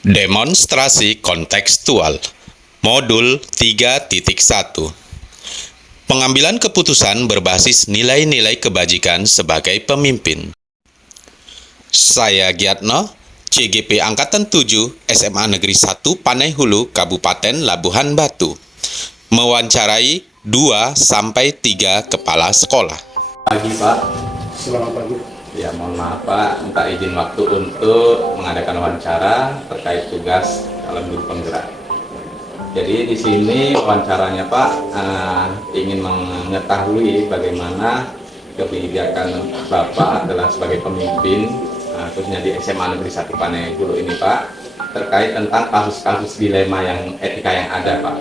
Demonstrasi kontekstual Modul 3.1 Pengambilan keputusan berbasis nilai-nilai kebajikan sebagai pemimpin. Saya Giatno, CGP Angkatan 7 SMA Negeri 1 Panai Hulu, Kabupaten Labuhan Batu, mewawancarai 2-3 kepala sekolah. Pagi Pak. Selamat pagi. Ya, mohon maaf Pak, minta izin waktu untuk mengadakan wawancara terkait tugas dalam guru penggerak. Jadi di sini wawancaranya Pak ingin mengetahui bagaimana kebijakan Bapak adalah sebagai pemimpin khususnya di SMA Negeri 1 Panai Hulu ini Pak, terkait tentang kasus-kasus dilema yang etika yang ada Pak.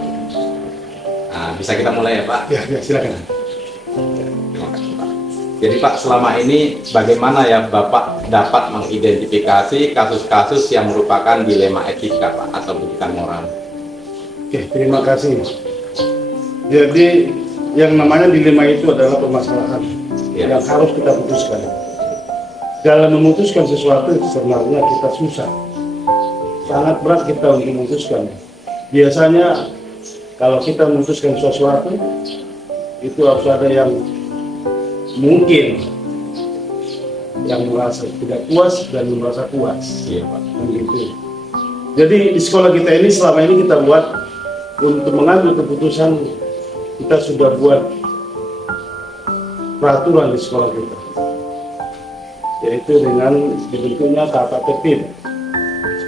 Bisa kita mulai ya Pak? Ya, silakan. Terima kasih Pak. Jadi Pak, selama ini bagaimana ya Bapak dapat mengidentifikasi kasus-kasus yang merupakan dilema etika Pak atau bukan moral? Oke, terima kasih. Jadi yang namanya dilema itu adalah permasalahan yang harus kita putuskan. Dalam memutuskan sesuatu sebenarnya kita susah, sangat berat kita untuk memutuskan. Biasanya kalau kita memutuskan sesuatu itu harus ada yang mungkin yang merasa tidak puas dan merasa puas. Iya Pak. Begitu. Jadi di sekolah kita ini selama ini kita buat untuk mengambil keputusan, kita sudah buat peraturan di sekolah kita, yaitu dengan dibentuknya tata tertib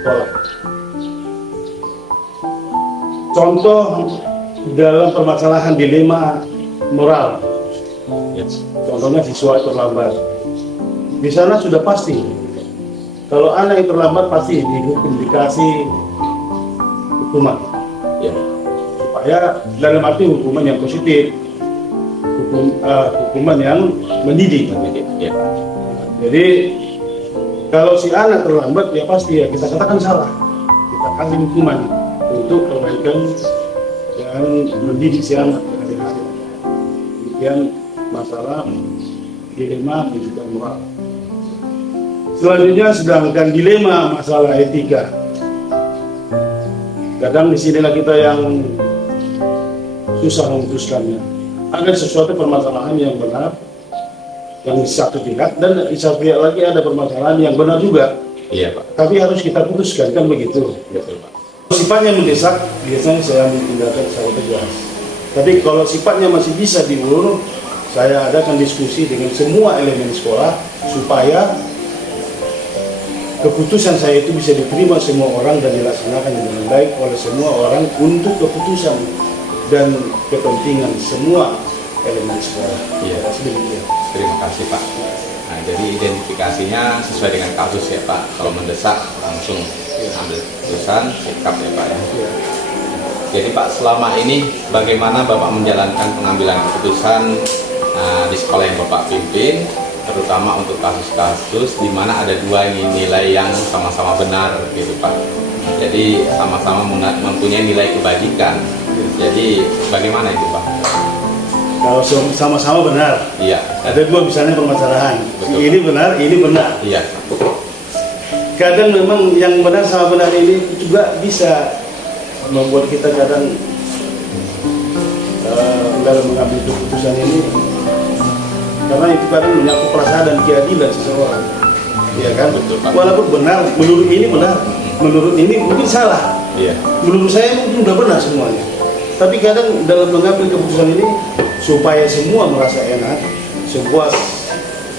sekolah. Contoh dalam permasalahan dilema moral, contohnya siswa terlambat. Di sana sudah pasti, kalau anak yang terlambat pasti dihukum, dikasih hukuman. Ya. Supaya dalam arti hukuman yang positif, hukuman yang mendidik. Ya. Jadi kalau si anak terlambat ya pasti ya kita katakan salah, kita kasih hukuman untuk perbaikan dan mendidik si anak hari-hari. Demikian masalah dilema pendidikan moral. Selanjutnya sedangkan dilema masalah etika. Kadang di sinilah kita yang susah memutuskannya. Ada sesuatu permasalahan yang benar yang di satu pihak, dan di satu pihak lagi ada permasalahan yang benar juga. Iya Pak. Tapi harus kita putuskan, kan begitu. Betul Pak. Sifatnya mendesak, biasanya saya ambil tindakan secara tegas. Tapi kalau sifatnya masih bisa diulur, saya adakan diskusi dengan semua elemen sekolah supaya keputusan saya itu bisa diterima semua orang dan dilaksanakan dengan baik oleh semua orang untuk keputusan dan kepentingan semua elemen sekolah. Iya. Demikian. Terima kasih Pak. Nah, jadi identifikasinya sesuai dengan kasus ya Pak. Kalau mendesak langsung ambil keputusan, sikap ya Pak ya. Ya. Jadi Pak, selama ini bagaimana Bapak menjalankan pengambilan keputusan di sekolah yang Bapak pimpin, terutama untuk kasus-kasus di mana ada dua nilai yang sama-sama benar gitu Pak. Jadi sama-sama mempunyai nilai kebajikan. Jadi bagaimana itu Pak? Kalau sama-sama benar, Iya. ada dua misalnya permasalahan. Betul. Ini benar, ini benar. Iya. Kadang memang yang benar sama benar ini juga bisa membuat kita kadang dalam mengambil keputusan ini, karena itu kadang menyangkut perasaan dan keadilan seseorang. Iya kan? Betul, Pak. Walaupun benar, menurut ini benar, menurut ini mungkin salah. Iya. Menurut saya mungkin udah benar semuanya. Tapi kadang dalam mengambil keputusan ini supaya semua merasa enak,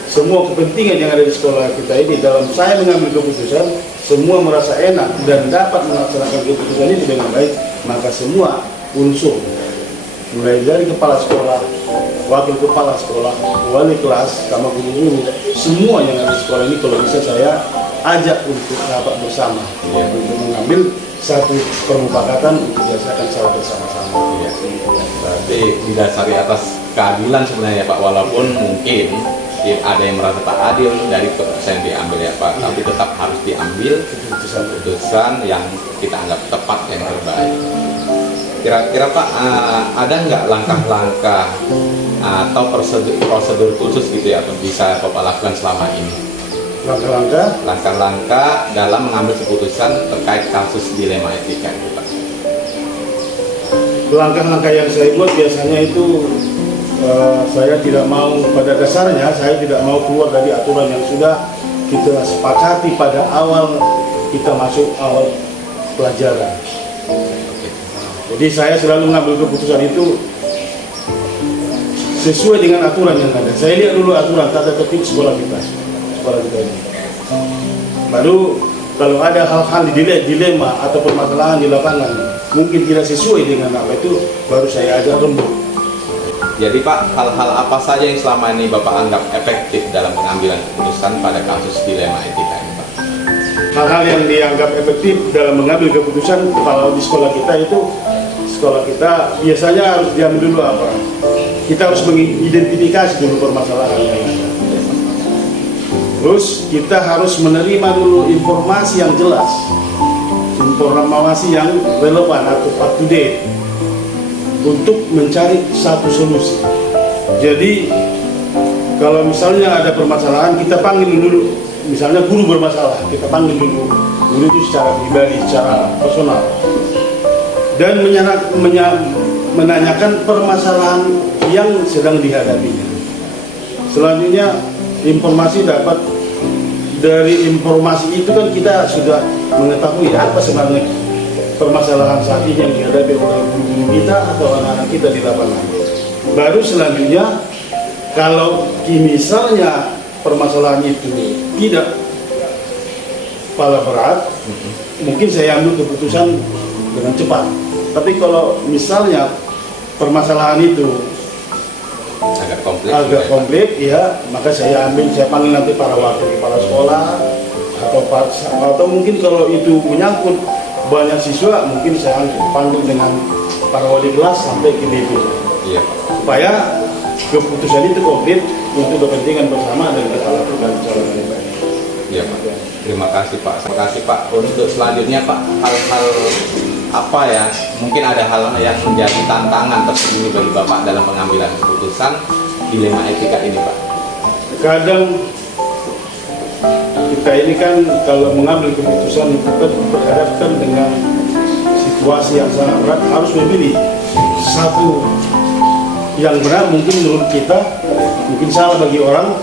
semua kepentingan yang ada di sekolah kita ini, dalam saya mengambil keputusan, semua merasa enak dan dapat melaksanakan keputusan ini dengan baik, maka semua unsur, mulai dari kepala sekolah, wakil kepala sekolah, wali kelas, sama guru-guru, semua yang ada di sekolah ini kalau bisa saya ajak untuk rapat bersama, untuk mengambil satu permufakatan untuk dilaksanakan secara bersama-sama. Iya. Berarti didasari atas keadilan sebenarnya Pak, walaupun mungkin ada yang merasa tak adil dari keputusan yang diambil ya Pak, tapi tetap harus diambil keputusan yang kita anggap tepat, yang terbaik. Kira-kira Pak, ada nggak langkah-langkah atau prosedur khusus gitu ya, atau bisa Bapak lakukan selama ini langkah-langkah dalam mengambil keputusan terkait kasus dilema etika itu, Pak. Langkah-langkah yang saya buat biasanya itu saya tidak mau, pada dasarnya saya tidak mau keluar dari aturan yang sudah kita sepakati pada awal kita masuk awal pelajaran. Jadi saya selalu mengambil keputusan itu sesuai dengan aturan yang ada. Saya lihat dulu aturan tata tertib sekolah kita ini. Baru kalau ada hal-hal dilema atau permasalahan di lapangan mungkin tidak sesuai dengan apa itu, baru saya ajak rembuk. Jadi Pak, hal-hal apa saja yang selama ini Bapak anggap efektif dalam pengambilan keputusan pada kasus dilema etika ini, Pak? Hal-hal yang dianggap efektif dalam mengambil keputusan kalau di sekolah kita itu, sekolah kita biasanya harus diambil dulu apa? Kita harus mengidentifikasi dulu permasalahan yang ada. Terus kita harus menerima dulu informasi yang jelas, informasi yang relevan atau up to date untuk mencari satu solusi. Jadi kalau misalnya ada permasalahan, kita panggil dulu, misalnya guru bermasalah, kita panggil dulu guru itu secara pribadi, secara personal, dan menanyakan permasalahan yang sedang dihadapinya. Selanjutnya informasi dapat, dari informasi itu kan kita sudah mengetahui apa sebenarnya permasalahan saat ini yang dihadapi oleh guru-guru kita atau anak-anak kita di lapangan. Baru selanjutnya kalau misalnya permasalahan itu tidak kepala berat, mungkin saya ambil keputusan dengan cepat. Tapi kalau misalnya permasalahan itu agak kompleks, ya, maka saya panggil nanti para wakil kepala sekolah atau mungkin kalau itu menyangkut banyak siswa, mungkin saya panggil dengan para wali kelas sampai ke DP. Iya. Supaya keputusan itu komplit untuk kepentingan bersama dan kita lakukan secara baik. Iya, Pak. Terima kasih, Pak. Terima kasih, Pak. Untuk selanjutnya, Pak, hal-hal apa ya? Mungkin ada hal yang menjadi tantangan tersendiri bagi Bapak dalam pengambilan keputusan dilema etika ini, Pak. Kadang kita ini kan kalau mengambil keputusan itu kan berhadapkan dengan situasi yang sangat berat, harus memilih satu yang benar mungkin menurut kita, mungkin salah bagi orang,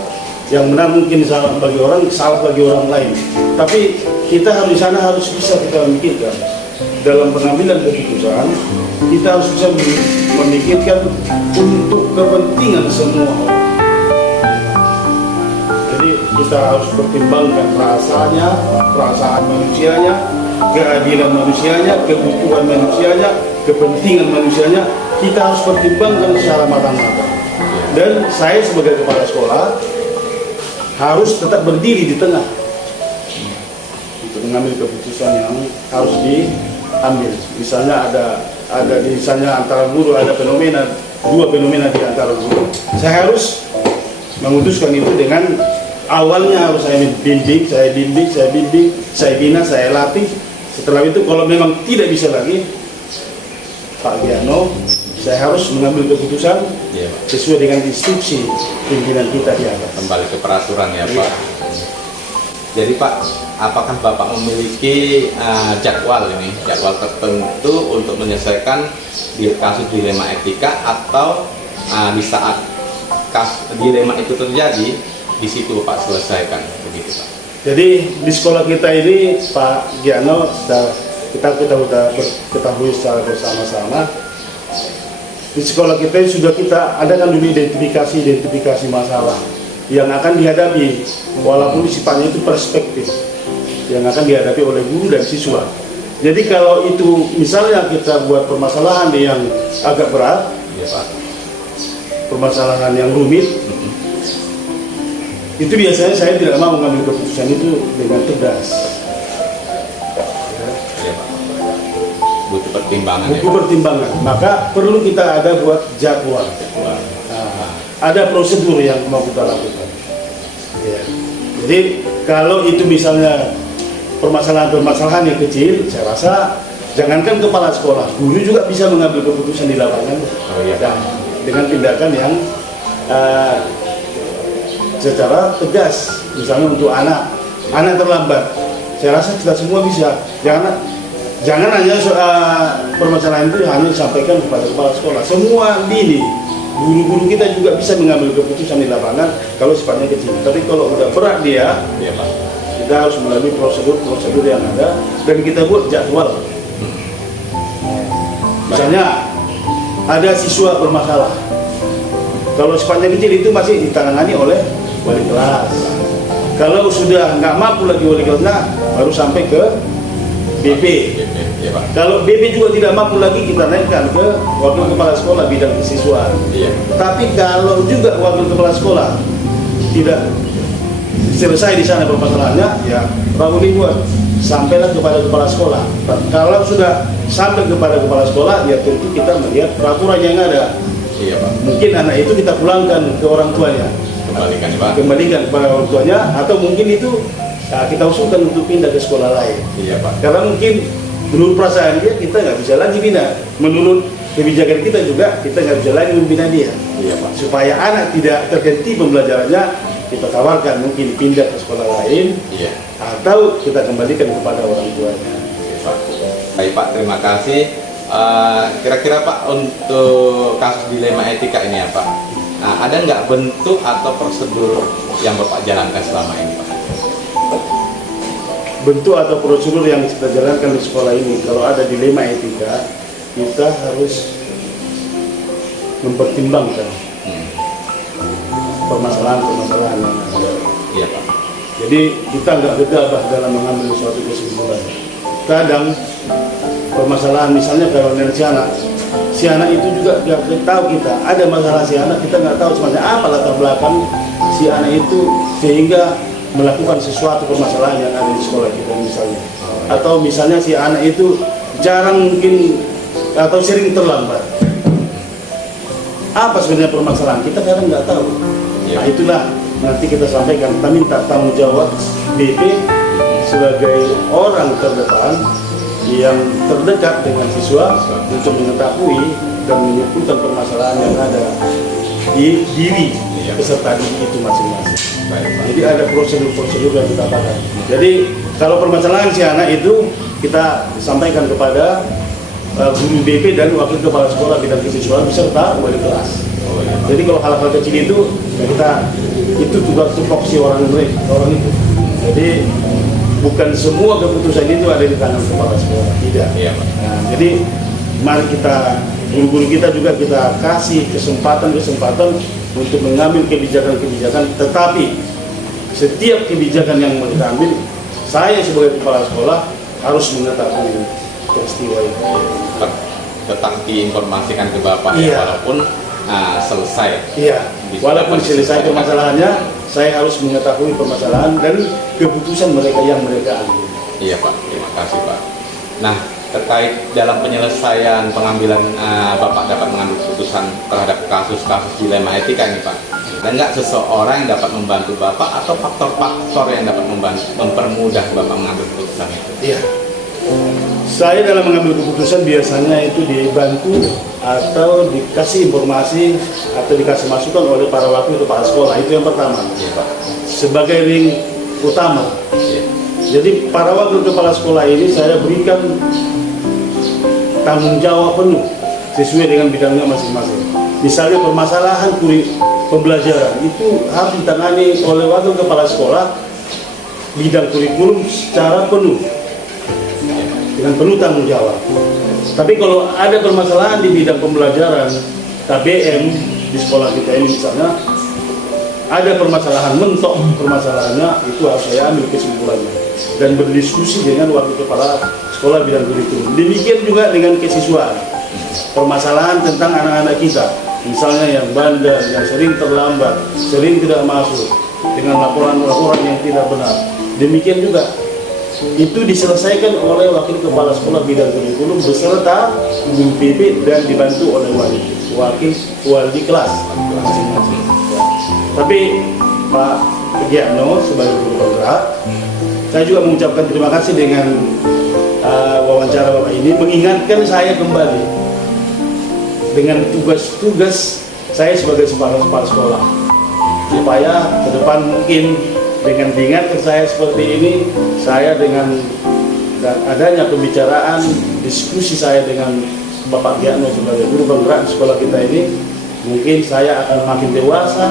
yang benar mungkin salah bagi orang, salah bagi orang lain. Tapi kita harus di sana harus bisa kita memikirkan dalam pengambilan keputusan, kita harus bisa memikirkan untuk kepentingan semua orang. Jadi kita harus pertimbangkan perasaan manusianya, keadilan manusianya, kebutuhan manusianya, kepentingan manusianya. Kita harus pertimbangkan secara matang-matang. Dan saya sebagai kepala sekolah harus tetap berdiri di tengah untuk mengambil keputusan yang harus diambil. Misalnya misalnya antara guru ada dua fenomena di antara guru. Saya harus memutuskan itu dengan awalnya harus saya bimbing, saya bina, saya latih. Setelah itu kalau memang tidak bisa lagi, Pak Giano, saya harus mengambil keputusan sesuai dengan instruksi pimpinan kita di atas. Kembali ke peraturan ya, Pak. Jadi Pak, apakah Bapak memiliki jadwal tertentu untuk menyelesaikan kasus dilema etika, atau di saat dilema itu terjadi di situ Bapak selesaikan, begitu Pak? Jadi di sekolah kita ini Pak Giano, kita sudah ketahui secara bersama-sama, di sekolah kita sudah kita adakan dulu identifikasi masalah yang akan dihadapi, walaupun sifatnya itu perspektif yang akan dihadapi oleh guru dan siswa. Jadi kalau itu misalnya kita buat permasalahan yang agak berat, ya Pak, permasalahan yang rumit, itu biasanya saya tidak mau mengambil keputusan itu dengan tegas. Ya Pak, butuh pertimbangan. Maka perlu kita ada buat jadwal. Ada prosedur yang mau kita lakukan. Ya. Jadi kalau itu misalnya permasalahan yang kecil, saya rasa jangankan kepala sekolah, guru juga bisa mengambil keputusan di lapangan. Oh, iya. Dan dengan tindakan yang secara tegas. Misalnya untuk anak terlambat, saya rasa kita semua bisa. Jangan hanya permasalahan itu hanya disampaikan kepada kepala sekolah. Semua lini, guru-guru kita juga bisa mengambil keputusan di lapangan kalau sifatnya kecil. Tapi kalau udah berat dia, Iya, Pak. kita harus melalui prosedur yang ada dan kita buat jadwal. Misalnya ada siswa bermasalah, kalau sifatnya kecil itu masih ditangani oleh wali kelas. Kalau sudah nggak mampu lagi wali kelasnya, baru sampai ke BP. Iya, Pak. Kalau BP juga tidak mampu lagi, kita naikkan ke wakil kepala sekolah bidang kesiswaan. Iya. Tapi kalau juga wakil kepala sekolah tidak selesai di sana permasalahannya, ya Rabu dibuat sampailah kepada kepala sekolah. Kalau sudah sampai kepada kepala sekolah, ya tentu kita melihat peraturan yang ada. Iya, Pak. Mungkin anak itu kita pulangkan ke orang tuanya, Kembalikan, Pak. kembalikan kepada orang tuanya, atau mungkin itu kita usulkan untuk pindah ke sekolah lain. Iya, Pak. Karena mungkin menurut perasaan dia kita nggak bisa lagi bina, menurut kebijakan kita juga kita nggak bisa lagi membina dia. Iya, Pak. Supaya anak tidak terhenti pembelajarannya, kita tawarkan mungkin pindah ke sekolah lain, Iya. atau kita kembalikan kepada orang tuanya. Pak. Baik, Pak, terima kasih. Kira-kira Pak, untuk kasus dilema etika ini ya Pak, nah, ada nggak bentuk atau prosedur yang Bapak jalankan selama ini Pak? Bentuk atau prosedur yang kita jalankan di sekolah ini, kalau ada dilema etika, kita harus mempertimbangkan permasalahan-permasalahan yang ada. Iya Pak. Jadi kita nggak gegabah dalam mengambil suatu kesimpulan. Kadang permasalahan, misalnya kalau dengan si anak itu juga nggak tahu kita ada masalah si anak, kita nggak tahu sebenarnya apa latar belakang si anak itu sehingga melakukan sesuatu permasalahan yang ada di sekolah kita misalnya. Atau misalnya si anak itu jarang mungkin atau sering terlambat. Apa sebenarnya permasalahan? Kita kadang nggak tahu. Nah itulah nanti kita sampaikan, kita minta tanggung jawab BP sebagai orang terdepan yang terdekat dengan siswa untuk mengetahui dan menyimpulkan permasalahan yang ada di diri peserta didik itu masing-masing. Jadi ada prosedur-prosedur yang kita pakai. Jadi kalau permasalahan si anak itu kita sampaikan kepada guru BP dan wakil kepala sekolah bidang kesiswaan beserta wali kelas. Jadi kalau hal-hal kecil itu ya itu tugas tupoksi orang itu. Jadi bukan semua keputusan itu ada di tangan kepala sekolah, tidak. Iya, Pak. Nah, jadi mari kita, guru-guru kita juga kita kasih kesempatan untuk mengambil kebijakan-kebijakan, tetapi setiap kebijakan yang mereka ambil, saya sebagai kepala sekolah harus mengetahui peristiwa itu. Tetap diinformasikan ke Bapak Iya. ya, walaupun selesai. Iya, walaupun selesai permasalahannya, saya harus mengetahui permasalahan dan keputusan mereka yang mereka ambil. Iya Pak, terima kasih Pak. Nah, terkait dalam penyelesaian pengambilan Bapak dapat mengambil keputusan terhadap kasus-kasus dilema etika ini Pak, dan nggak seseorang yang dapat membantu Bapak atau faktor-faktor yang dapat mempermudah Bapak mengambil keputusan itu? Iya. Saya dalam mengambil keputusan biasanya itu dibantu atau dikasih informasi atau dikasih masukan oleh para wakil kepala sekolah, itu yang pertama. Iya Pak. Sebagai ring utama. Iya. Jadi para wakil kepala sekolah ini saya berikan tanggung jawab penuh sesuai dengan bidangnya masing-masing. Misalnya permasalahan pembelajaran itu harus ditangani oleh wakil kepala sekolah bidang kurikulum secara penuh, dengan penuh tanggung jawab. Tapi kalau ada permasalahan di bidang pembelajaran KBM di sekolah kita ini misalnya, ada permasalahan mentok permasalahannya, itu harus saya ambil kesimpulannya dan berdiskusi dengan wakil kepala sekolah bidang kurikulum. Demikian juga dengan kesiswaan, permasalahan tentang anak-anak kita, misalnya yang bandel, yang sering terlambat, sering tidak masuk, dengan laporan-laporan yang tidak benar. Demikian juga itu diselesaikan oleh wakil kepala sekolah bidang kurikulum beserta guru PP dan dibantu oleh wali kelas masing-masing. Tapi Pak Giano sebagai guru penggerak, saya juga mengucapkan terima kasih dengan wawancara Bapak ini, mengingatkan saya kembali dengan tugas-tugas saya sebagai kepala sekolah. supaya ke depan mungkin dengan diingatkan saya seperti ini, saya dengan dan adanya pembicaraan diskusi saya dengan Bapak Giano sebagai guru penggerak di sekolah kita ini, mungkin saya akan makin dewasa,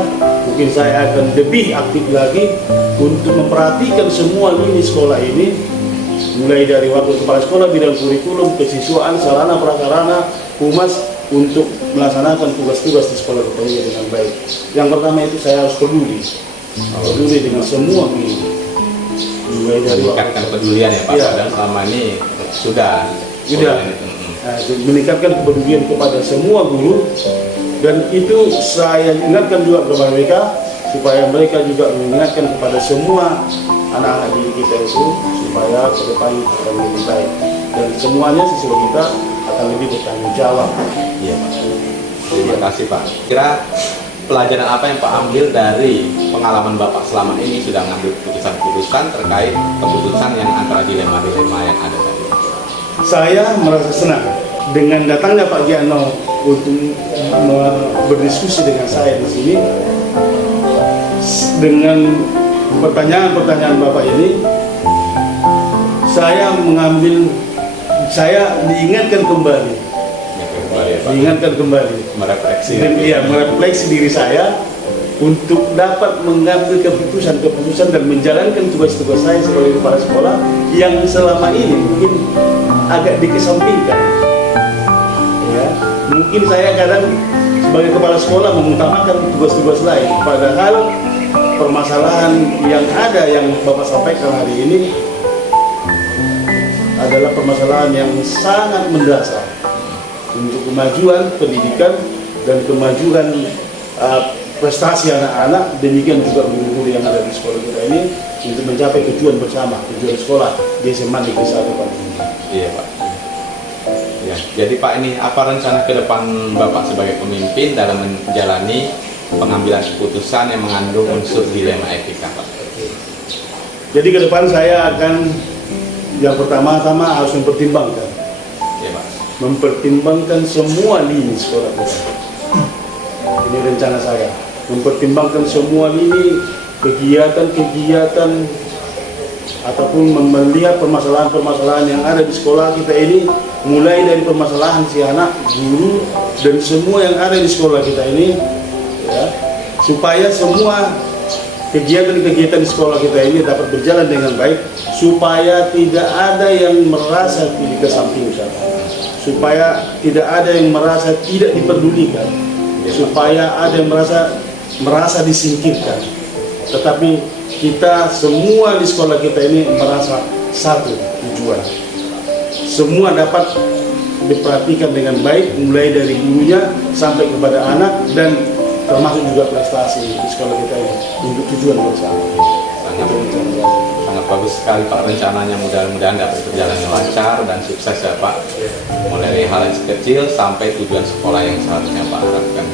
mungkin saya akan lebih aktif lagi untuk memperhatikan semua lini sekolah ini, mulai dari waktu kepala sekolah, bidang kurikulum, kesiswaan, sarana prasarana, humas, untuk melaksanakan tugas-tugas di sekolah kita ini dengan baik. Yang pertama itu saya harus peduli dengan semua ini, mulai dari meningkatkan pedulian ya Pak. Ya. Dan selama ini sudah. Nah, meningkatkan kepedulian kepada semua guru, dan itu saya ingatkan juga kepada mereka supaya mereka juga mengingatkan kepada semua anak-anak didik kita itu supaya ke depan akan lebih baik dan semuanya siswa kita akan lebih bertanggung jawab. Iya Pak. Terima kasih Pak. Kira pelajaran apa yang Pak ambil dari pengalaman Bapak selama ini sudah ngambil keputusan-keputusan terkait keputusan yang antara dilema-dilema yang ada tadi? Saya merasa senang dengan datangnya Pak Giano untuk berdiskusi dengan saya di sini. Dengan pertanyaan-pertanyaan Bapak ini, saya diingatkan kembali, diingatkan kembali, Merefleksi. merefleksi diri saya untuk dapat mengambil keputusan-keputusan dan menjalankan tugas-tugas saya sebagai kepala sekolah yang selama ini mungkin agak dikesampingkan. Ya, mungkin saya kadang sebagai kepala sekolah mengutamakan tugas-tugas lain, padahal permasalahan yang ada yang Bapak sampaikan hari ini adalah permasalahan yang sangat mendasar untuk kemajuan pendidikan dan kemajuan prestasi anak-anak, demikian juga guru-guru yang ada di sekolah kita ini untuk mencapai tujuan bersama, tujuan sekolah di SMA Negeri 1 Pak. Iya Pak. Ya, jadi Pak, ini apa rencana ke depan Bapak sebagai pemimpin dalam menjalani pengambilan keputusan yang mengandung unsur dilema etika Pak? Jadi ke depan saya akan yang pertama-tama harus mempertimbangkan, Iya Pak. mempertimbangkan semua lini sekolah kita. Ini rencana saya, mempertimbangkan semua lini kegiatan-kegiatan ataupun melihat permasalahan-permasalahan yang ada di sekolah kita ini, mulai dari permasalahan si anak, guru, dan semua yang ada di sekolah kita ini, ya, supaya semua kegiatan-kegiatan di sekolah kita ini dapat berjalan dengan baik, supaya tidak ada yang merasa dikesampingkan, supaya tidak ada yang merasa tidak diperdulikan, supaya ada yang merasa disingkirkan, tetapi kita semua di sekolah kita ini merasa satu tujuan, semua dapat diperhatikan dengan baik, mulai dari gurunya sampai kepada anak, dan termasuk juga prestasi di sekolah kita ini untuk tujuan bersama. Sangat bagus sekali Pak rencananya, mudah-mudahan dapat berjalan lancar dan sukses ya Pak, mulai dari hal yang kecil sampai tujuan sekolah yang seharusnya Pak harapkan.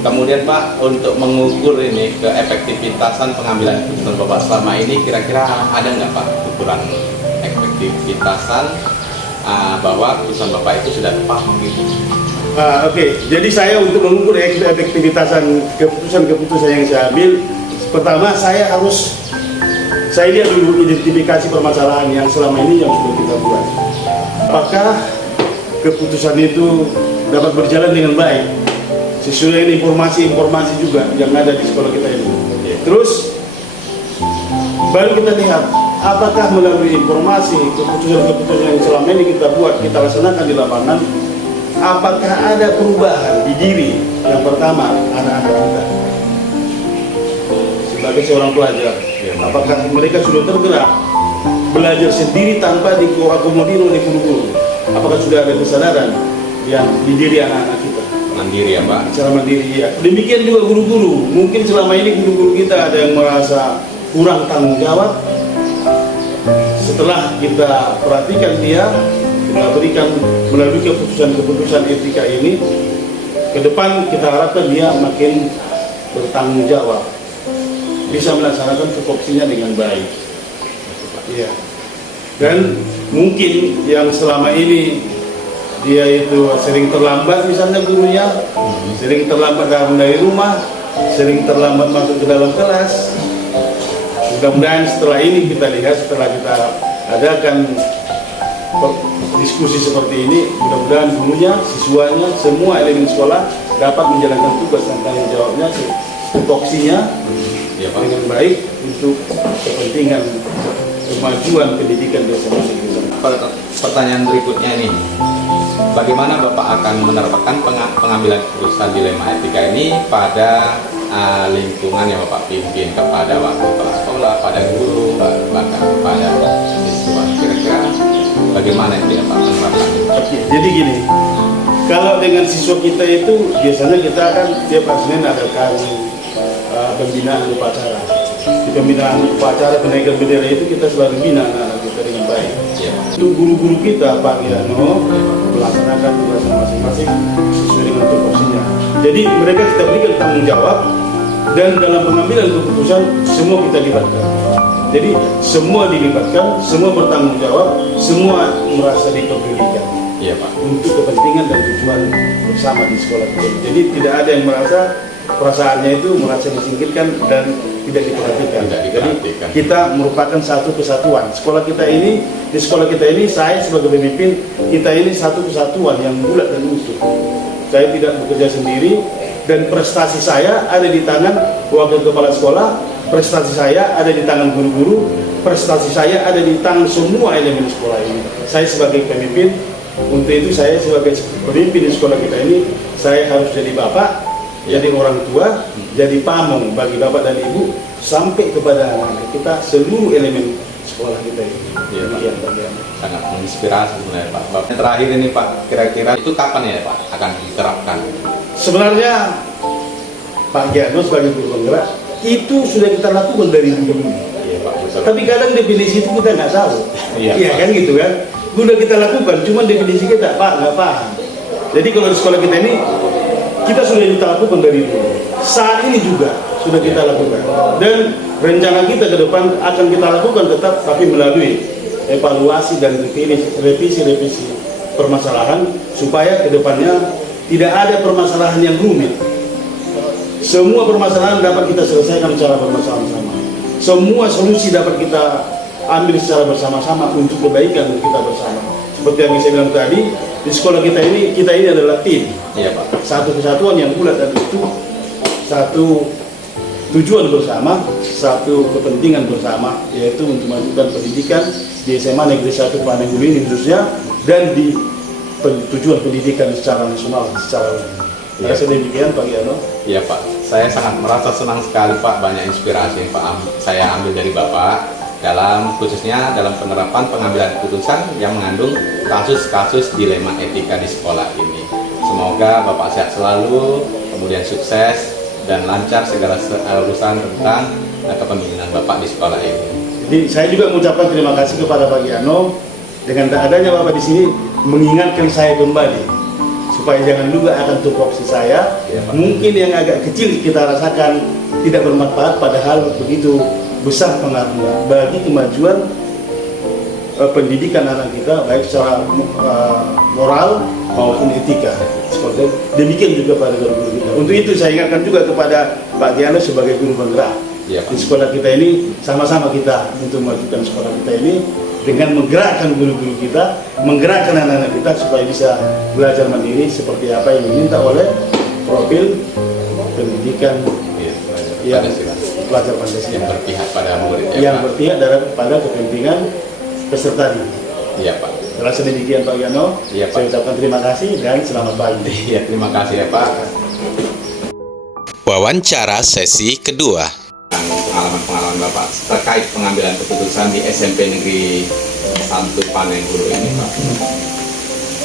Kemudian Pak, untuk mengukur ini keefektivitasan pengambilan keputusan Bapak selama ini, kira-kira ada nggak Pak ukuran efektivitasan bahwa keputusan Bapak itu sudah tepat begitu? Oke, jadi saya untuk mengukur efektivitasan keputusan-keputusan yang saya ambil, pertama saya lihat dulu identifikasi permasalahan yang selama ini yang sudah kita buat. Apakah keputusan itu dapat berjalan dengan baik sesuai dengan informasi-informasi juga yang ada di sekolah kita ini. Terus baru kita lihat apakah melalui informasi keputusan-keputusan yang selama ini kita buat, kita laksanakan di lapangan, apakah ada perubahan di diri yang pertama anak-anak kita sebagai seorang pelajar. Apakah mereka sudah tergerak belajar sendiri tanpa diakomodir oleh guru-guru? Apakah sudah ada kesadaran yang di diri anak-anak kita? Mandiri ya Pak? Secara mandiri, ya. Demikian juga guru-guru. Mungkin selama ini guru-guru kita ada yang merasa kurang tanggung jawab. Setelah kita perhatikan dia, kita berikan melalui keputusan-keputusan etika ini, ke depan kita harapkan dia makin bertanggung jawab, bisa melaksanakan tupoksinya dengan baik. Ya. Dan mungkin yang selama ini dia itu sering terlambat, misalnya gurunya sering terlambat dari rumah, sering terlambat masuk ke dalam kelas. Mudah-mudahan setelah ini kita lihat, setelah kita adakan diskusi seperti ini, mudah-mudahan gurunya, siswanya, semua elemen sekolah dapat menjalankan tugas dan tanggung jawabnya, tupoksinya dengan baik untuk kepentingan kemajuan pendidikan di masing-masing. Pertanyaan berikutnya nih, bagaimana Bapak akan menerapkan pengambilan keputusan dilema etika ini pada lingkungan yang Bapak pimpin, kepada waktu kepala sekolah, pada guru, bahkan kepada siswa? Kira-kira bagaimana itu ya Pak menerapkan? Oke, jadi gini, kalau dengan siswa kita itu biasanya kita akan tiap hari Senin adakan pembinaan upacara. Di pembinaan upacara penaikan bendera itu kita selalu bina anak-anak kita dengan baik. Itu guru-guru kita Pak Giano melaksanakan tugas masing-masing sesuai dengan tupoksinya. Jadi mereka kita berikan tanggung jawab dan dalam pengambilan keputusan semua kita libatkan. Jadi semua dilibatkan, semua bertanggung jawab, semua merasa dipedulikan. Iya Pak. Untuk kepentingan dan tujuan bersama di sekolah kita. Jadi tidak ada yang merasa perasaannya itu merasa disingkirkan dan tidak diperhatikan. Jadi kita merupakan satu kesatuan. Sekolah kita ini, di sekolah kita ini saya sebagai pemimpin, kita ini satu kesatuan yang bulat dan utuh. Saya tidak bekerja sendiri dan prestasi saya ada di tangan wakil kepala sekolah, prestasi saya ada di tangan guru-guru, prestasi saya ada di tangan semua elemen sekolah ini. Saya sebagai pemimpin, untuk itu saya sebagai pemimpin di sekolah kita ini, saya harus jadi bapak, jadi orang tua, jadi pamong bagi bapak dan ibu, sampai kepada anak-anak kita, seluruh elemen sekolah kita ini. Iya Pak. Sangat menginspirasi sebenarnya Pak. Yang terakhir ini Pak, kira-kira itu kapan ya Pak akan diterapkan? Sebenarnya Pak Giano sebagai guru penggerak itu sudah kita lakukan dari dulu. Iya Pak, betul. Tapi kadang definisi itu kita nggak tahu. Iya, kan gitu kan. Sudah kita lakukan, cuman definisi kita nggak paham. Jadi kalau di sekolah kita ini kita sudah kita lakukan dari dulu. Saat ini juga sudah kita lakukan. Dan rencana kita ke depan akan kita lakukan tetap, tapi melalui evaluasi dan revisi permasalahan supaya ke depannya tidak ada permasalahan yang rumit. Semua permasalahan dapat kita selesaikan secara bersama-sama. Semua solusi dapat kita ambil secara bersama-sama untuk kebaikan kita bersama. Seperti yang saya bilang tadi, di sekolah kita ini adalah tim. Iya Pak. Satu kesatuan yang bulat dan itu satu tujuan bersama, satu kepentingan bersama, yaitu untuk memajukan pendidikan di SMA Negeri 1 Panenggulu ini khususnya, dan di tujuan pendidikan secara nasional, secara umum. Ya. Saya demikian Pak Giano. Iya Pak, saya sangat merasa senang sekali Pak, banyak inspirasi yang saya ambil dari Bapak khususnya dalam penerapan pengambilan keputusan yang mengandung kasus-kasus dilema etika di sekolah ini. Semoga Bapak sehat selalu, kemudian sukses dan lancar segala urusan tentang kepemimpinan Bapak di sekolah ini. Jadi saya juga mengucapkan terima kasih kepada Pak Giano dengan tak adanya Bapak di sini mengingatkan saya kembali supaya jangan lupa akan tupoksi saya. Ya, Pak. Mungkin yang agak kecil kita rasakan tidak bermanfaat, padahal begitu besar pengaruhnya bagi kemajuan pendidikan anak kita, baik secara moral maupun etika. Seperti demikian juga pada guru-guru kita. Untuk itu saya ingatkan juga kepada Pak Giano sebagai guru penggerak. Ya, Pak. Di sekolah kita ini sama-sama kita untuk memajukan sekolah kita ini dengan menggerakkan guru-guru kita, menggerakkan anak-anak kita supaya bisa belajar mandiri seperti apa yang diminta oleh profil pendidikan yang pelajar Pancasila, yang berpihak pada murid ya, yang Pak. berpihak pada kepentingan peserta didik. Iya Pak. Rasa demikian Pak Giano. Iya, Pak. Saya ucapkan terima kasih dan selamat pagi. Iya, terima kasih ya Pak. Wawancara sesi kedua. Pengalaman-pengalaman Bapak terkait pengambilan keputusan di SMP Negeri 1 Panenggulu ini Pak.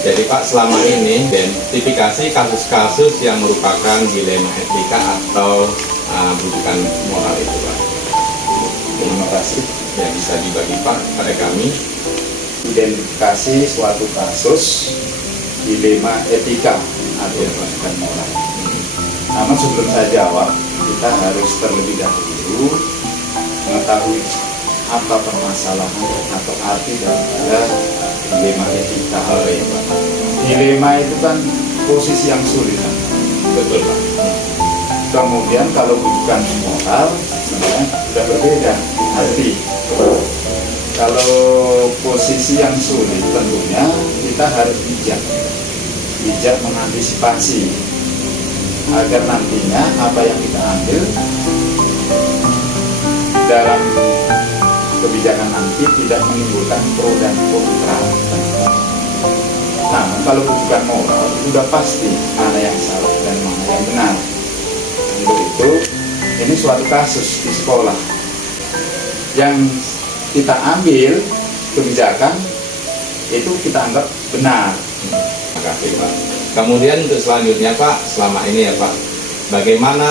Jadi Pak, selama ini identifikasi kasus-kasus yang merupakan dilema etika atau bujukan moral itu Pak. Terima kasih. Yang bisa dibagi Pak pada kami. Identifikasi suatu kasus dilema etika atau bujukan moral. Namun sebelum saya jawab, kita harus terlebih dahulu mengetahui apa permasalahan atau arti daripada dilema etika. Dilema itu kan posisi yang sulit, kan? Betul Pak. Kemudian kalau bukan moral, sebenarnya sudah berbeda arti. Kalau posisi yang sulit tentunya kita harus bijak mengantisipasi agar nantinya apa yang kita ambil dalam kebijakan nanti tidak menimbulkan pro dan kontra. Nah, kalau rujukan moral sudah pasti mana yang salah dan mana yang benar. Untuk itu, ini suatu kasus di sekolah yang kita ambil kebijakan itu kita anggap benar. Terima kasih Pak. Kemudian untuk selanjutnya Pak, selama ini ya Pak, bagaimana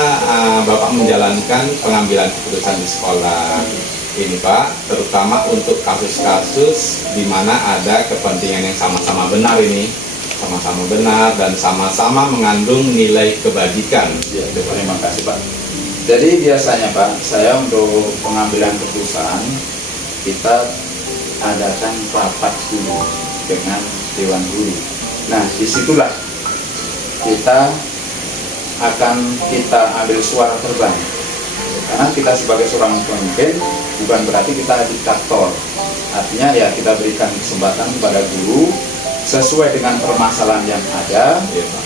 Bapak menjalankan pengambilan keputusan di sekolah ini Pak, terutama untuk kasus-kasus di mana ada kepentingan yang sama-sama benar ini, sama-sama benar dan sama-sama mengandung nilai kebajikan. Ya, terima kasih Pak. Jadi biasanya Pak, saya untuk pengambilan keputusan kita adakan rapat dulu dengan Dewan Guru. Nah, disitulah kita ambil suara terbang. Karena kita sebagai seorang pemimpin bukan berarti kita diktator. Artinya ya kita berikan kesempatan kepada guru sesuai dengan permasalahan yang ada.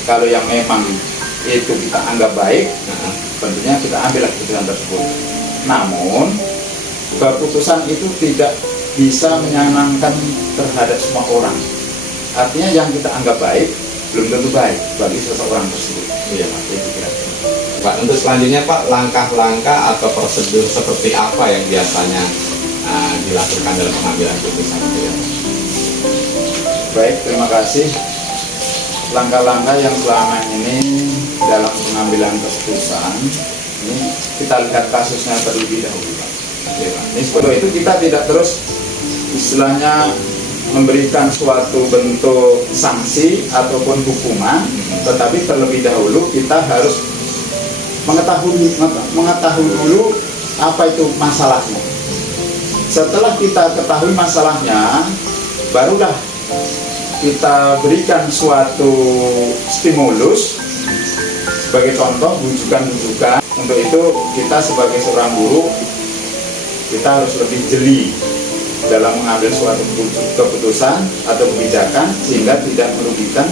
Kalau yang memang itu kita anggap baik, tentunya kita ambil keputusan tersebut. Namun keputusan itu tidak bisa menyenangkan terhadap semua orang. Artinya yang kita anggap baik belum tentu baik bagi seseorang tersebut. Iya Pak. Itu kira-kira. Pak, untuk selanjutnya Pak, langkah-langkah atau prosedur seperti apa yang biasanya dilakukan dalam pengambilan keputusan itu ya? Baik, terima kasih. Langkah-langkah yang selama ini dalam pengambilan keputusan ini kita lihat kasusnya terlebih dahulu Pak. Ini sebelum itu kita tidak terus istilahnya memberikan suatu bentuk sanksi ataupun hukuman, tetapi terlebih dahulu kita harus mengetahui dulu apa itu masalahnya. Setelah kita ketahui masalahnya, barulah kita berikan suatu stimulus sebagai contoh bujukan-bujukan. Untuk itu kita sebagai seorang guru kita harus lebih jeli dalam mengambil suatu keputusan atau kebijakan sehingga tidak merugikan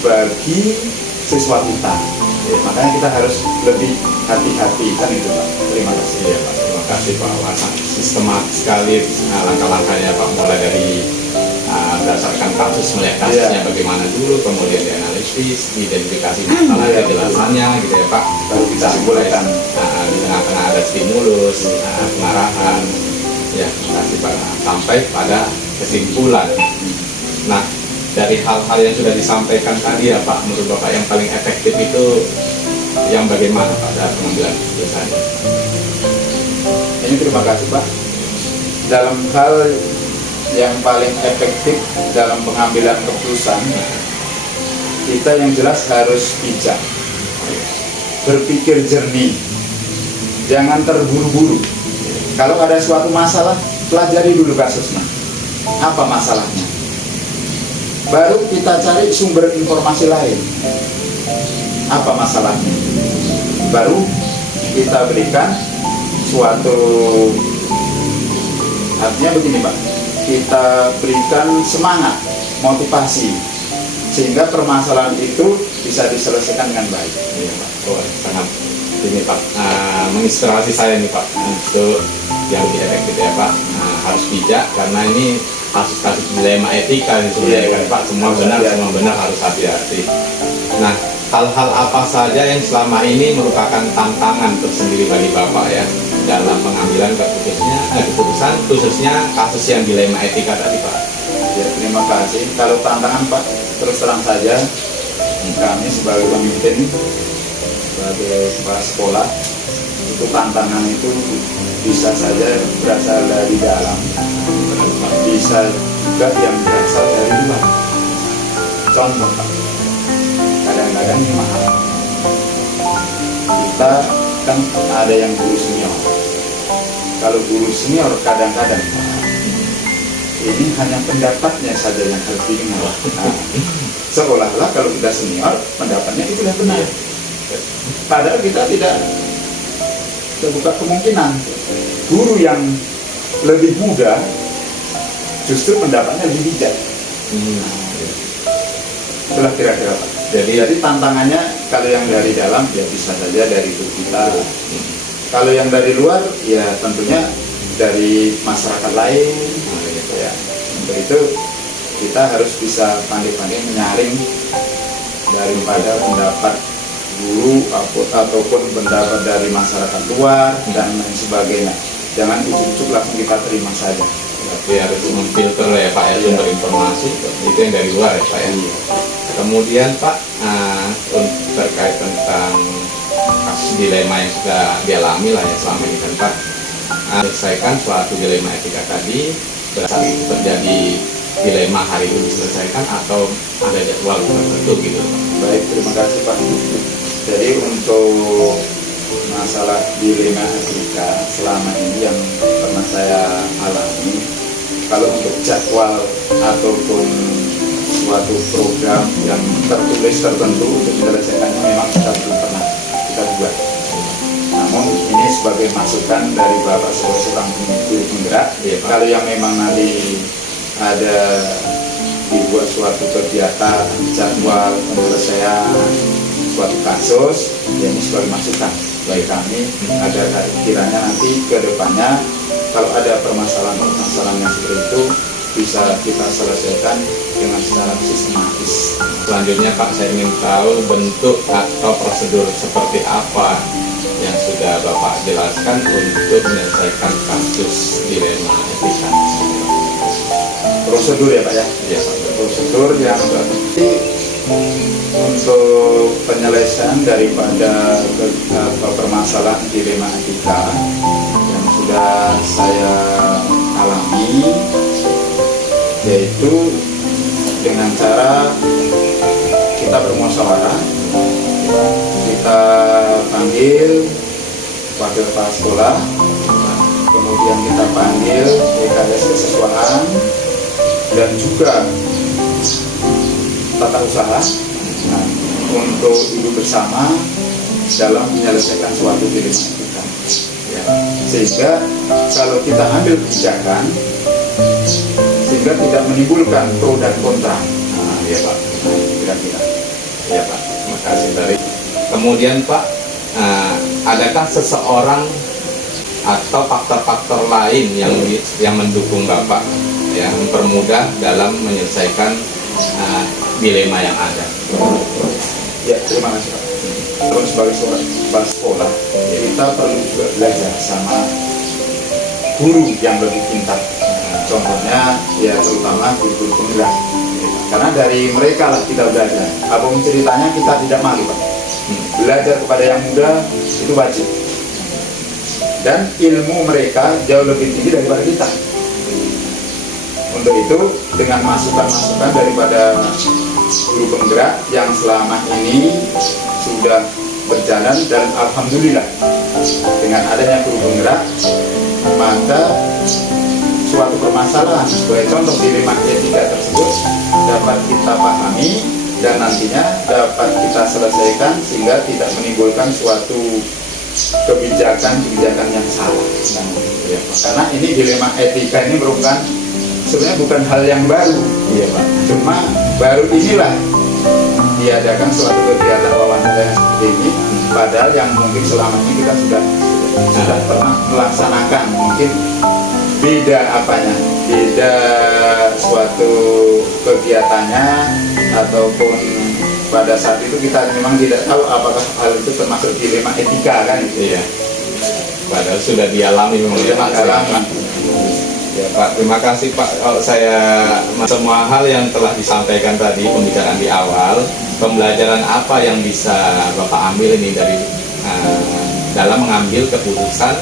bagi siswa kita. Makanya kita harus lebih hati-hati kan itu Pak. Terima kasih. Ya, Pak. Terima kasih Pak. Wah, sistematis sekali langkah-langkahnya Pak, mulai dari berdasarkan kasus, melihat kasusnya bagaimana dulu, kemudian dianalisis, identifikasi masalah, kejelasannya gitu ya Pak. Baru kita simpulkan. Di tengah-tengah ada stimulus, pengarahan. Ya, terima kasih Pak. Sampai pada kesimpulan. Nah, dari hal-hal yang sudah disampaikan tadi ya Pak, menurut Bapak yang paling efektif itu yang bagaimana Pak dalam pengambilan keputusan? Ini terima kasih Pak. Dalam hal yang paling efektif dalam pengambilan keputusan, kita yang jelas harus bijak, berpikir jernih, jangan terburu-buru. Kalau ada suatu masalah, pelajari dulu kasusnya. Apa masalahnya? Baru kita cari sumber informasi lain. Apa masalahnya? Baru kita berikan suatu, artinya begini Pak, kita berikan semangat, motivasi, sehingga permasalahan itu bisa diselesaikan dengan baik. Iya Pak, sangat ini Pak, menginspirasi saya nih Pak untuk yang lebih efektif ya Pak. Harus bijak karena ini kasus-kasus dilema etika sebenarnya kan Pak, semua benar harus hati-hati. Nah, hal-hal apa saja yang selama ini merupakan tantangan tersendiri bagi Bapak ya dalam pengambilan keputusan khususnya kasus yang dilema etika tadi Pak? Ya, terima kasih. Kalau tantangan Pak, terus terang saja kami sebagai pemimpin, sebagai kepala sekolah, itu tantangan itu bisa saja berasal dari dalam, bisa juga yang berasal dari luar. Contoh Pak, kadang-kadang ini mahal. Kita kan ada yang guru senior. Kalau guru senior kadang-kadang ini hanya pendapatnya saja yang harus didengar. Nah, seolah-olah kalau kita senior pendapatnya itu sudah benar. Padahal kita tidak terbuka kemungkinan guru yang lebih muda justru pendapatnya lebih bijak. Itulah kira-kira Pak. Jadi tantangannya kalau yang dari dalam ya bisa saja dari itu kita. Kalau yang dari luar ya tentunya dari masyarakat lain. Gitu ya. Untuk itu kita harus bisa pandai-pandai menyaring daripada pendapat guru ataupun pendapat dari masyarakat luar dan lain sebagainya. Jangan ujuk-ujuk langsung kita terima saja. Tapi harus memfilter ya Pak ya, sumber informasi itu yang dari luar ya Pak ya. Kemudian Pak, terkait tentang kasus dilema yang sudah dialami lah ya selama ini kan Pak, menyelesaikan suatu dilema etika tadi, berarti terjadi dilema hari ini diselesaikan atau ada jadwal tertentu gitu. Baik, terima kasih Pak. Jadi untuk masalah dilema etika selama ini yang pernah saya alami, kalau untuk jadwal ataupun suatu program yang tertulis tertentu untuk menyelesaikannya memang kita belum pernah kita buat. Namun ini sebagai masukan dari Bapak sebagai seorang guru penggerak, kalau yang memang nanti ada dibuat suatu kegiatan jadwal penyelesaian suatu kasus, ya ini sebagai masukan bagi kami agar kiranya nanti ke depannya kalau ada permasalahan-permasalahan yang seperti itu bisa kita selesaikan dengan secara sistematis. Selanjutnya Pak, saya ingin tahu bentuk atau prosedur seperti apa yang sudah Bapak jelaskan untuk menyelesaikan kasus dilema etika. Prosedur ya Pak ya? Iya Pak. Prosedur yang berarti untuk penyelesaian daripada permasalahan dilema etika yang sudah saya alami, yaitu dengan cara kita bermusyawarah, kita panggil wakil kepala sekolah, kemudian kita panggil PKS kesiswaan dan juga tata usaha untuk duduk bersama dalam menyelesaikan suatu dilema etika. Ya. Sehingga kalau kita ambil kebijakan sehingga tidak menimbulkan pro dan kontra. Ya Pak. Kira-kira. Ya Pak. Terima kasih dari. Kemudian Pak, adakah seseorang atau faktor-faktor lain yang mendukung Bapak ya mempermudah dalam menyelesaikan dilema yang ada? Ya, terima kasih Pak. Terus sebagai seorang kepala sekolah, kita perlu juga belajar sama guru yang lebih pintar. Contohnya ya terutama guru-guru penggerak. Karena dari mereka lah kita belajar. Apapun ceritanya kita tidak malu Pak. Belajar kepada yang muda itu wajib. Dan ilmu mereka jauh lebih tinggi daripada kita. Untuk itu dengan masukan-masukan daripada guru penggerak yang selama ini sudah berjalan dan alhamdulillah dengan adanya guru penggerak maka suatu permasalahan sebagai contoh dilema etika tersebut dapat kita pahami dan nantinya dapat kita selesaikan sehingga tidak menimbulkan suatu kebijakan yang salah. Karena ini dilema etika ini merupakan sebenarnya bukan hal yang baru, Iya Pak. cuma baru inilah diadakan suatu kegiatan wawancara seperti ini. Padahal yang mungkin selama ini kita sudah pernah melaksanakan, mungkin beda apanya, beda suatu kegiatannya ataupun pada saat itu kita memang tidak tahu apakah hal itu termasuk dilema etika kan gitu. Iya. Padahal sudah dialami memang ya Pak. Ya Pak, terima kasih Pak. Kalau saya semua hal yang telah disampaikan tadi pembicaraan di awal, pembelajaran apa yang bisa Bapak ambil ini dari dalam mengambil keputusan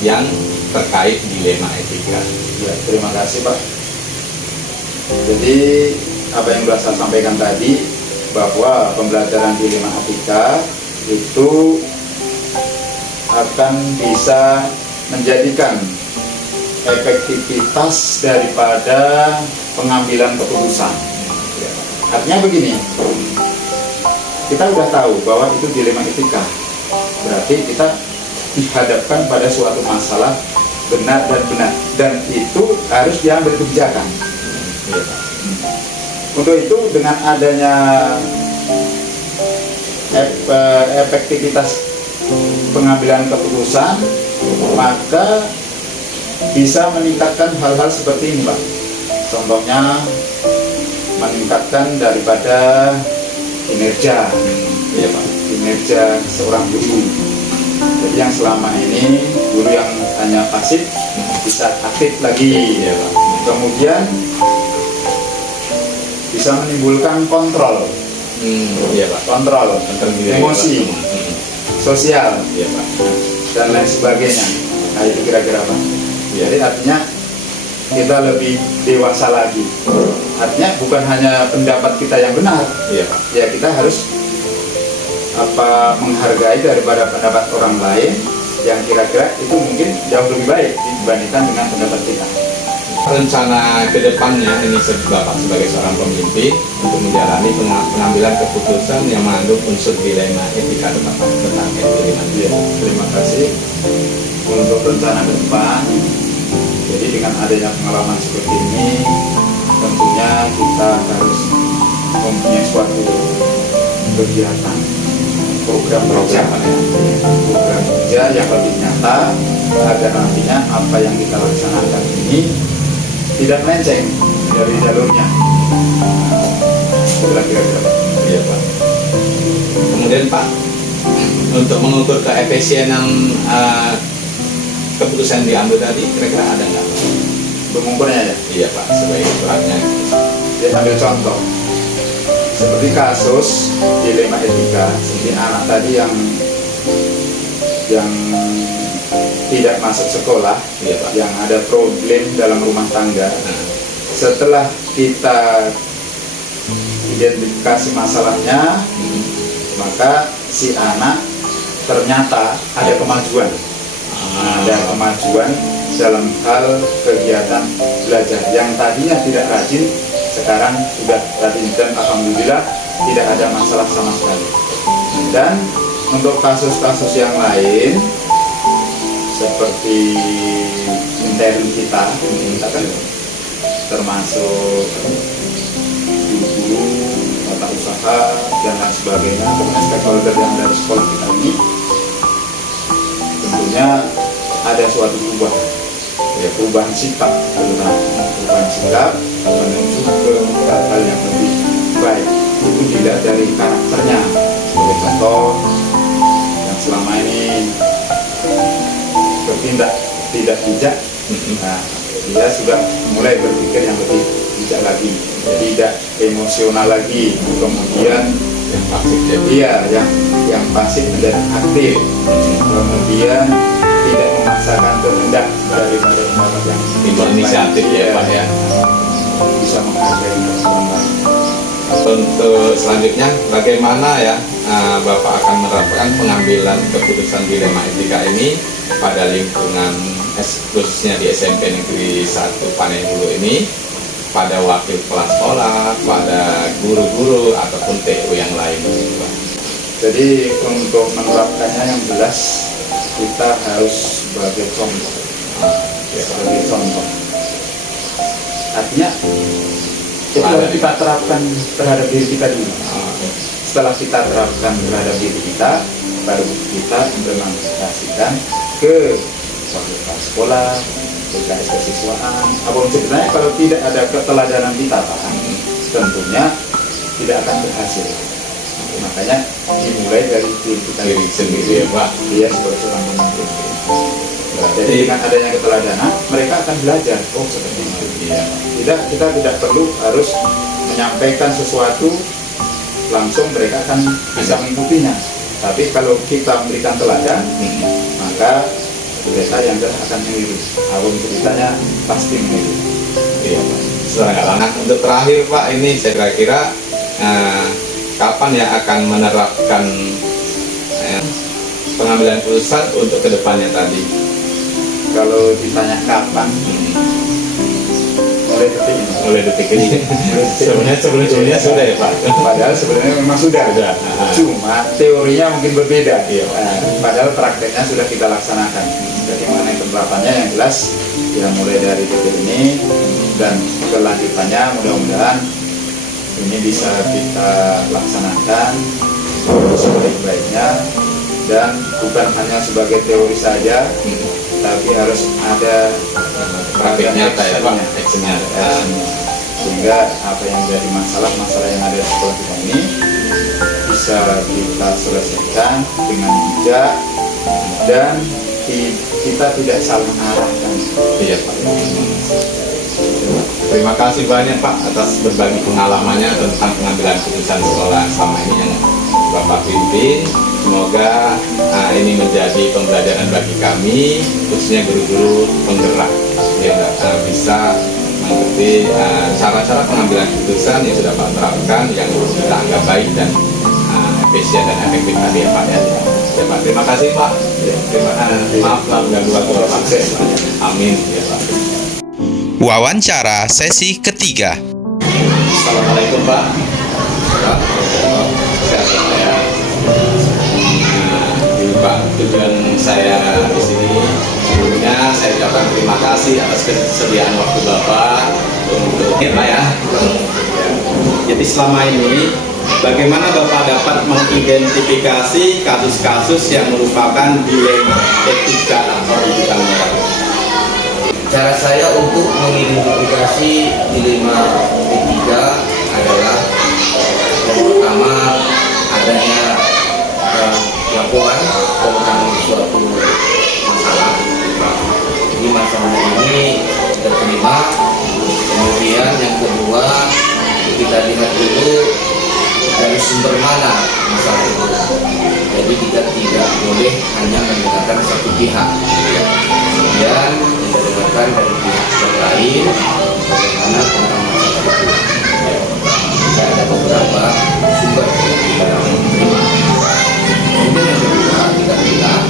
yang terkait dilema etika? Ya, terima kasih Pak. Jadi apa yang sudah saya sampaikan tadi bahwa pembelajaran dilema etika itu akan bisa menjadikan efektivitas daripada pengambilan keputusan. Artinya begini, kita udah tahu bahwa itu dilema etika. Berarti kita dihadapkan pada suatu masalah benar dan benar, dan itu harus diambil kebijakan. Untuk itu dengan adanya efektivitas pengambilan keputusan, maka bisa meningkatkan hal-hal seperti ini, Pak. Contohnya meningkatkan daripada kinerja, ya Pak, kinerja seorang guru. Jadi yang selama ini guru yang hanya pasif bisa aktif lagi, ya Pak. Kemudian bisa menimbulkan kontrol, Iya Pak. kontrol emosi, sosial, Iya Pak. dan lain sebagainya. Nah itu kira-kira Pak. Jadi artinya kita lebih dewasa lagi. Artinya bukan hanya pendapat kita yang benar, Iya Pak. ya kita harus menghargai daripada pendapat orang lain yang kira-kira itu mungkin jauh lebih baik dibandingkan dengan pendapat kita. Rencana kedepannya ini Bapak sebagai seorang pemimpin untuk menjalani pengambilan keputusan yang mengandung unsur dilema etika tentang etika. Ya, terima kasih untuk rencana ke depan. Jadi dengan adanya pengalaman seperti ini, tentunya kita harus mempunyai suatu kegiatan, program kerja yang lebih nyata agar nantinya apa yang kita laksanakan ini tidak melenceng dari jalurnya. Kira-kira. Iya Pak. Kemudian Pak, untuk mengukur keefisienan keputusan diambil tadi, kira-kira ada nggak? Mengukurnya ya. Iya Pak, sebagai suratnya. Dia ambil contoh seperti kasus dilema etika, seperti anak tadi yang tidak masuk sekolah, Iya Pak. yang ada problem dalam rumah tangga. Setelah kita identifikasi masalahnya, maka si anak ternyata ada kemajuan. Ada kemajuan dalam hal kegiatan belajar. Yang tadinya tidak rajin, sekarang sudah rajin, dan alhamdulillah tidak ada masalah sama sekali. Dan untuk kasus-kasus yang lain seperti intern kita kan termasuk guru, tata usaha dan lain sebagainya, pokoknya stakeholder yang dari sekolah kita ini, tentunya ada suatu perubahan sikap, menuju ke hal yang lebih baik. Itu dilihat dari karakternya. Sebagai contoh, yang selama ini bertindak tidak bijak, nah, dia sudah mulai berpikir yang lebih bijak lagi, tidak emosional lagi. Kemudian Yang pasif jadi. dia yang pasif menjadi aktif, kemudian tidak memaksakan kehendak daripada pendapat yang Timbul inisiatif ya Pak ya. bisa menghargai orang lain. Untuk selanjutnya, bagaimana ya Bapak akan menerapkan pengambilan keputusan dilema etika ini pada lingkungan khususnya di SMP Negeri 1 Panenbulu ini, pada wakil kepala sekolah, pada guru-guru ataupun TU yang lain, Pak. Jadi untuk menerapkannya yang jelas kita harus sebagai contoh, sebagai contoh. Artinya itu harus kita terapkan terhadap diri kita dulu. Setelah kita terapkan terhadap diri kita, baru kita implementasikan ke sekolah, BKS kesiswaan. Apapun ceritanya, kalau tidak ada keteladanan kita, Pak, tentunya tidak akan berhasil. Makanya dimulai dari diri kita Sendiri ya Pak. Dia sebagai seorang pemimpin. Jadi dengan adanya keteladanan, mereka akan belajar. Oh seperti itu. Iya. Kita tidak perlu harus menyampaikan sesuatu langsung, mereka akan bisa mengikutinya. Tapi kalau kita memberikan teladan, maka mereka yang akan meniru. Awal ceritanya pasti meniru. Iya Pak. Nah, untuk terakhir Pak, ini saya kira kapan ya akan menerapkan pengambilan keputusan untuk kedepannya tadi? Kalau ditanya kapan, mulai detik ini. Mulai detik ini. Sebelumnya sudah ya Pak. Padahal sebenarnya memang sudah. Cuma teorinya mungkin berbeda. Iya. Padahal prakteknya sudah kita laksanakan. Jadi mengenai penerapannya yang jelas ya mulai dari detik ini dan kelanjutannya mudah-mudahan ini bisa kita laksanakan sebaik-baiknya dan bukan hanya sebagai teori saja, tapi harus ada Praktek nyata ya Pak, actionnya. Sehingga apa yang jadi masalah yang ada di sekolah kita ini bisa kita selesaikan dengan bijak dan kita tidak salah arahkan. Iya Pak. Terima kasih banyak Pak atas berbagi pengalamannya tentang pengambilan keputusan sekolah selama ini yang Bapak pimpin. Semoga ini menjadi pembelajaran bagi kami, khususnya guru-guru penggerak yang bisa mengerti cara-cara pengambilan keputusan yang sudah Pak terapkan, yang kita anggap baik dan efisien dan efektif tadi ya Pak ya. Ya Pak, terima kasih Pak. Ya, terima kasih. Maaf ganggu waktu Pak. Amin ya Pak. Wawancara sesi ketiga. Assalamualaikum Pak. Pak, sehat ya. Pak, tujuan saya di sini sebelumnya saya ucapkan terima kasih atas kesediaan waktu Bapak untuk Pak ya. Jadi selama ini bagaimana Bapak dapat mengidentifikasi kasus-kasus yang merupakan dilema etika atau etika moral? Cara saya untuk mengidentifikasi dilema etika adalah yang pertama adanya laporan tentang suatu masalah. Jadi masalah ini diterima. Kemudian yang kedua kita lihat dulu dari sumber mana masalah itu. Jadi kita tidak boleh hanya mendengarkan satu pihak. Kemudian kita dengarkan dari pihak yang lain bagaimana tentang masalah itu. Kita ada beberapa sumber yang kita terima. Kemudian yang kedua kita lihat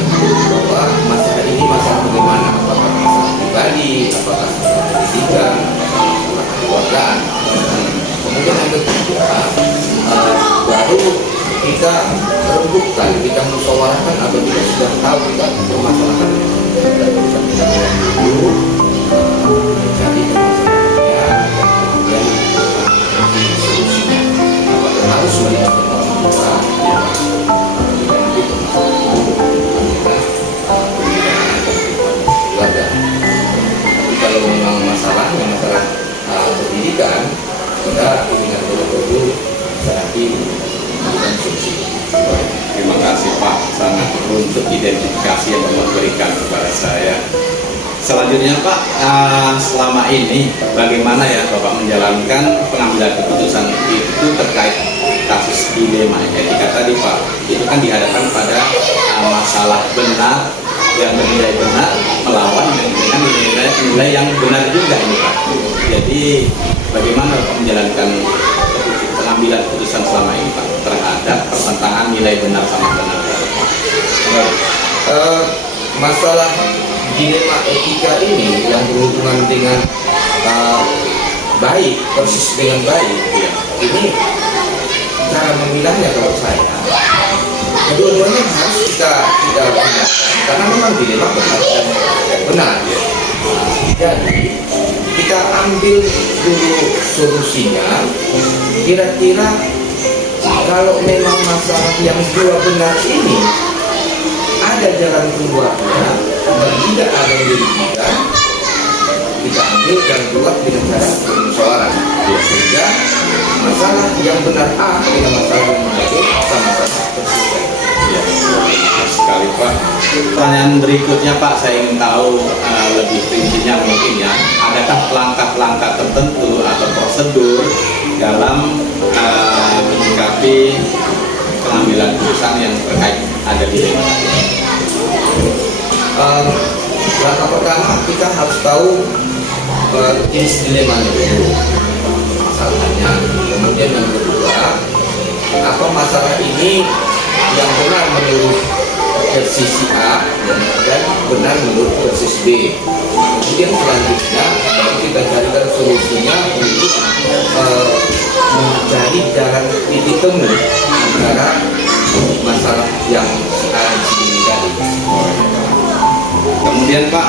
bahwa masalah ini masalah bagaimana, apakah masalah pribadi, apakah masalah pendidikan, masalah keluargaan. Kemudian yang ketiga baru kita rembukan, kita musyawarahkan atau kita sudah tahu kita permasalahan dulu jadi permasalahannya, kemudian solusinya apakah harus melibatkan orang tua keluarga. Tapi kalau memang masalahnya masalah pendidikan, kita ingat dulu nanti dan solusi. Terima kasih Pak sangat untuk identifikasi yang Bapak berikan kepada saya. Selanjutnya Pak, selama ini bagaimana ya Bapak menjalankan pengambilan keputusan itu terkait kasus dilema etika tadi Pak? Itu kan dihadapkan pada masalah benar yang bernilai benar melawan dengan nilai yang benar juga ini Pak. Jadi bagaimana Bapak menjalankan pengambilan keputusan selama ini Pak terhadap pertentangan nilai benar sama benar? Masalah dilema etika ini yang berhubungan dengan baik persis dengan baik ya. Ini cara memilahnya kalau saya kedua-duanya harus kita gunakan karena memang dilema benar dan benar ya. Jadi kita ambil dulu solusinya, kira-kira kalau memang masalah yang dua benar ini ada jalan keluarnya dan tidak ada yang dirugikan, kita ambil jalan keluar dengan cara bermusyawarah sehingga masalah yang benar A dengan masalah yang benar B sama-sama terselesaikan. Ya, sekali Pak. Pertanyaan berikutnya Pak, saya ingin tahu lebih rincinya mungkin ya. Adakah langkah-langkah tertentu atau prosedur dalam menyikapi pengambilan keputusan yang terkait ada dilema? Langkah pertama kita harus tahu jenis dilemanya dulu, masalahnya. Kemudian yang kedua, apa masalah ini yang benar menurut versi A dan benar menurut versi B. Kemudian selanjutnya baru kita carikan solusinya untuk mencari jalan titik temu antara masalah yang sekarang ini tadi. Kemudian Pak,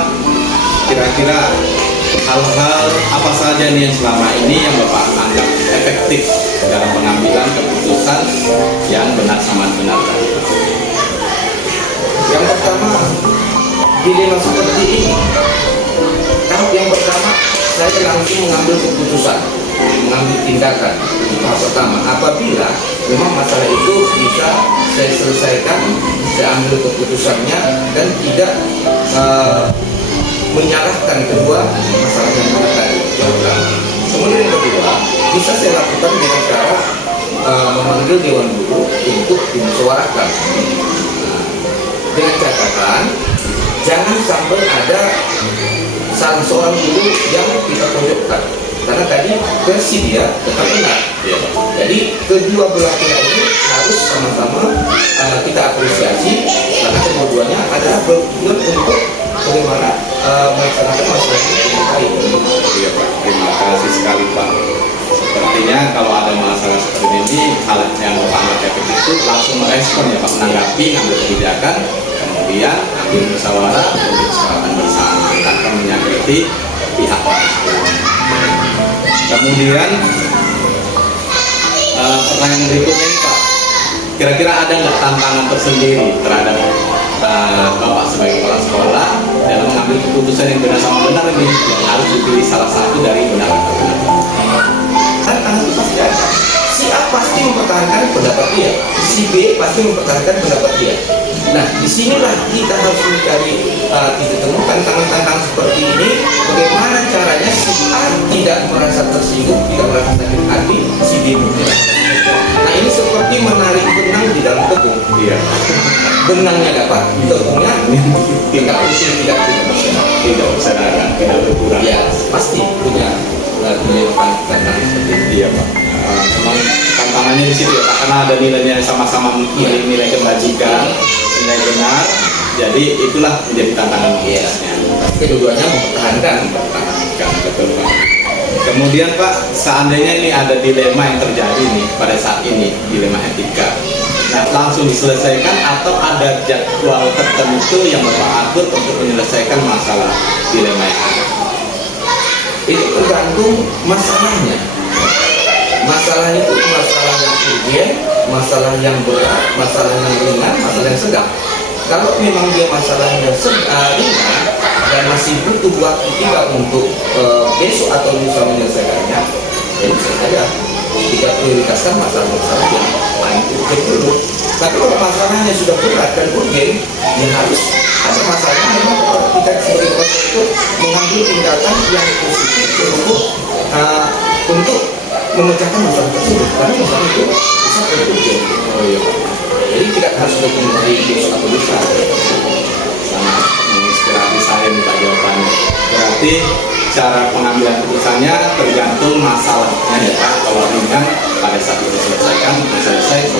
kira-kira hal-hal apa saja nih yang selama ini yang Bapak anggap efektif dalam pengambilan keputusan yang benar sama benar tadi? Yang pertama, dilema seperti ini. Tahap yang pertama, saya langsung mengambil keputusan, mengambil tindakan. Tahap pertama, apabila memang masalah itu bisa saya selesaikan, saya ambil keputusannya dan tidak menyalahkan kedua masalah yang tadi. Yang pertama. Kemudian yang kedua, bisa saya lakukan dengan cara memanggil Dewan Guru untuk dimusyawarahkan. Dengan catatan, jangan sampai ada salah seorang guru yang kita tonjokkan, karena tadi versi dia tetap benar. Jadi kedua belah pihak ini harus sama-sama kita apresiasi, karena kedua-duanya adalah bertujuan untuk bagaimana melaksanakan masalah ini dengan baik. Iya Pak, terima kasih sekali Pak. Sepertinya kalau ada masalah seperti ini, hal yang Bapak anggap efektif itu langsung merespon ya Pak, menanggapi, ambil kebijakan, kemudian ambil musyawarah untuk disepakatan bersama tanpa menyakiti pihak lain. Kemudian pertanyaan berikutnya ini Pak, kira-kira ada nggak tantangan tersendiri terhadap Bapak sebagai kepala sekolah dalam mengambil keputusan yang benar sama benar ini, yang harus dipilih salah satu dari benar atau benar? Tantangan itu pasti ada. Si A pasti mempertahankan pendapat dia, si B pasti mempertahankan pendapat dia. Nah, disinilah kita harus mencari titik temu tantangan-tantangan seperti ini. Bagaimana caranya si A tidak merasa tersinggung, tidak merasa sakit hati, si B juga. Nah, ini seperti menarik benang di dalam tepung. Iya. Benangnya dapat, tepungnya tidak pusing, tidak berseragan, tidak berkurang. Ya, pasti punya tantangan seperti itu. Iya Pak. Memang tantangannya di situ ya Pak, karena ada nilainya yang sama-sama nilai kebajikan, nilai benar. Jadi itulah menjadi tantangan biasanya. Kedua-duanya mempertahankan. Betul Pak. Kemudian Pak, seandainya ini ada dilema yang terjadi nih pada saat ini, dilema etika. Nah, langsung diselesaikan atau ada jadwal tertentu yang Bapak atur untuk menyelesaikan masalah dilema yang ada? Itu tergantung masalahnya. Masalahnya itu masalah yang urgen, masalah yang berat, masalah yang ringan, masalah yang sedang. Kalau memang dia masalah yang ringan dan masih butuh waktu kita untuk besok atau lusa menyelesaikannya, ya bisa saja kita prioritaskan masalah-masalah yang paling urgen dulu. Tapi kalau masalahnya sudah berat dan urgen, ya harus ada masalahnya. Memang kita sebagai kepala itu mengambil tindakan yang positif untuk memecahkan masalah tersebut, karena masalah itu bisa urgen. Jadi tidak harus bertemu dari besok atau lusa. Sangat menginspirasi saya nih Pak jawabannya. Berarti cara pengambilan keputusannya tergantung masalahnya ya Pak. Kalau ringan pada saat itu selesaikan, selesai.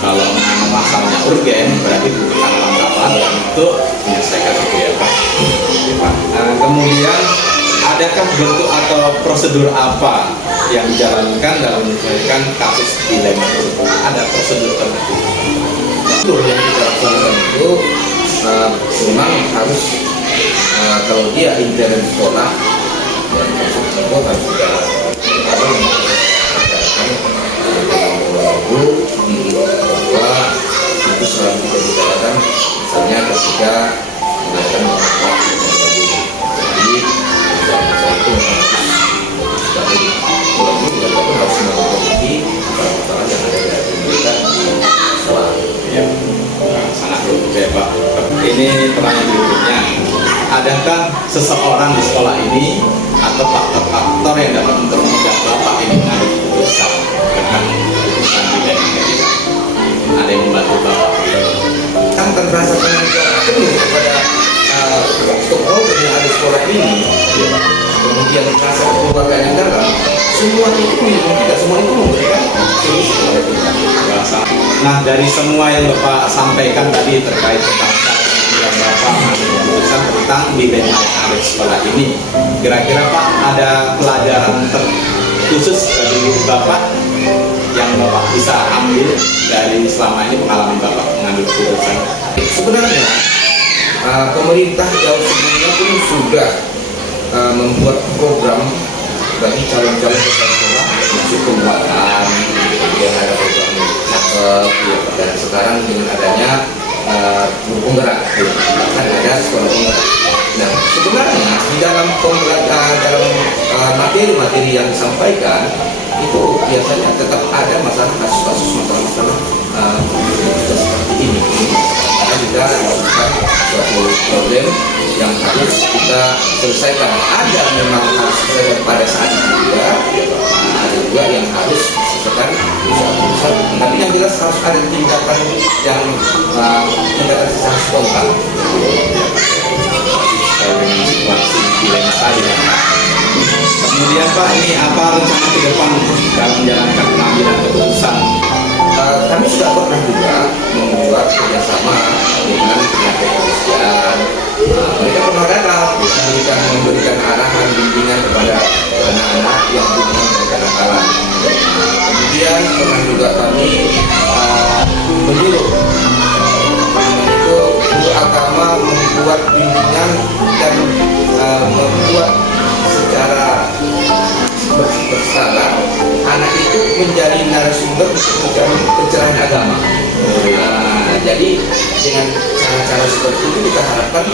Kalau memang masalahnya urgen, berarti butuh langkah untuk menyelesaikan itu ya Pak. Kemudian adakah bentuk atau prosedur apa yang dijalankan dalam menyelesaikan kasus dilema tersebut? Ada prosedur tertentu? Prosedur yang kita laksanakan itu memang harus kalau dia intern sekolah dan masuk sekolah harus kita bahwa itu selalu kita bicarakan, misalnya ketika mengadakan jadi masalah itu harus menghadapi masalah yang ada di kita sekolah. Ya, sangat berbeda Pak. Ini pertanyaan berikutnya. Adakah seseorang di sekolah ini atau faktor-faktor yang dapat mempermudah Bapak ini mengambil keputusan tentang keputusan dilema etika? Ada yang membantu Bapak? Kan terasa penuh kepada stakeholder yang ada di sekolah ini, kemudian rasa kekeluargaan yang dalam, semua itu tidak semua itu memberikan solusi kepada kita. Nah, dari semua yang Bapak sampaikan tadi terkait tentang Bapak mengambil keputusan tentang dilema yang ada di sekolah ini. Kira-kira Pak ada pelajaran khusus dari Bapak yang Bapak bisa ambil dari selama ini pengalaman Bapak mengambil keputusan? Sebenarnya pemerintah jauh sebelumnya pun sudah membuat program bagi calon-calon kepala sekolah masuk penguatan, kemudian ada program cakep, dan sekarang dengan adanya guru penggerak, bahkan ada sekolah penggerak. Nah, sebenarnya di dalam materi-materi yang disampaikan itu biasanya tetap ada masalah kasus-kasus masalah seperti ini. Karena juga bukan suatu problem yang harus kita selesaikan. Ada memang harus selesaikan pada saat itu juga, ada juga yang harus diselesaikan usaha-usaha. Tapi yang jelas harus ada tindakan yang tindakan secara spontan. Dengan situasi dilema tadi ya Pak. Kemudian Pak, ini apa rencana ke depan dalam menjalankan pengambilan keputusan? Kami sudah pernah juga membuat kerjasama dengan pihak kepolisian. Mereka pernah datang memberikan arahan bimbingan kepada anak-anak yang punya kenakalan. Kemudian pernah juga kami menyuruh guru agama membuat bimbingan dan membuat secara berskala anak itu menjadi narasumber untuk pencerahan agama. Jadi dengan cara-cara seperti itu kita harapkan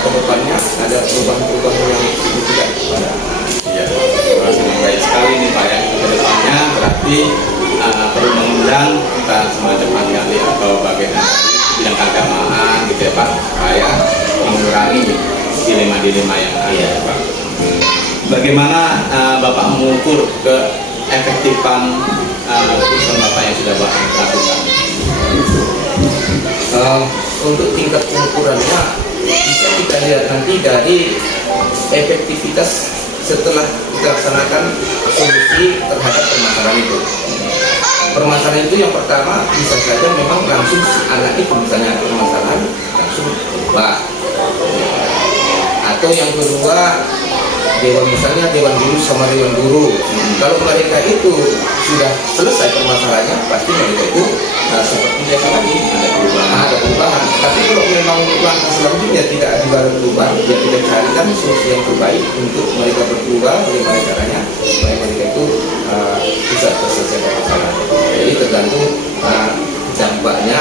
ke depannya ada perubahan-perubahan yang signifikan. Iya, baik sekali nih Pak ya. Ke depannya berarti perlu mengundang kita semacam ahli atau bagian bidang keagamaan gitu ya Pak, supaya mengurangi dilema-dilema yang ada ya Pak. Bagaimana Bapak mengukur keefektifan keputusan Bapak yang sudah Bapak lakukan? Untuk tingkat pengukurannya bisa kita lihat nanti dari efektivitas setelah kita laksanakan solusi terhadap permasalahan itu. Permasalahan itu yang pertama bisa saja memang langsung si anak itu misalnya permasalahan langsung berubah. Atau yang kedua, misalnya dewan guru sama dewan guru. Kalau mereka itu sudah selesai permasalahannya, pasti mereka itu seperti biasa lagi ada perubahan. Tapi kalau memang langkah selanjutnya tidak ada perubahan, ya kita carikan solusi yang terbaik untuk mereka berubah. Bagaimana caranya supaya mereka itu bisa terselesaikan masalah. Jadi tergantung dampaknya,